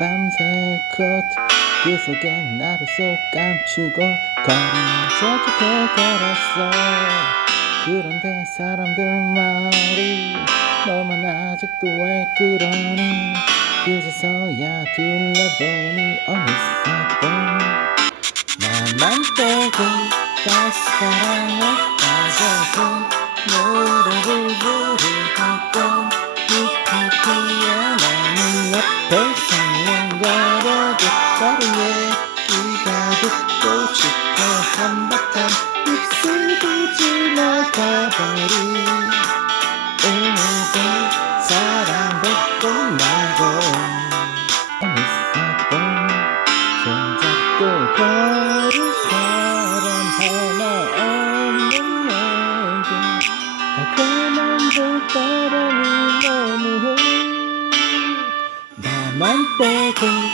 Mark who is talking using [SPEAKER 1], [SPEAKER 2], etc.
[SPEAKER 1] 밤새 코트 그 속에 나를 쏙 감추고 걸으면서 좋게 걸었어. 그런데 사람들 말이 너만 아직도 왜 그러니? 그제서야 둘러보니 어느새 봄 나만 빼고 다시 사랑에 빠져서 거리에 귀가 듣고 싶어 한바탕 입술 뒤집어 가버리. 오늘도 사랑받고 말고. 어느새 봄 손잡고 걸을 사람 하나 없는 내게. 달콤한 볼바람이 너무해. 나만 빼고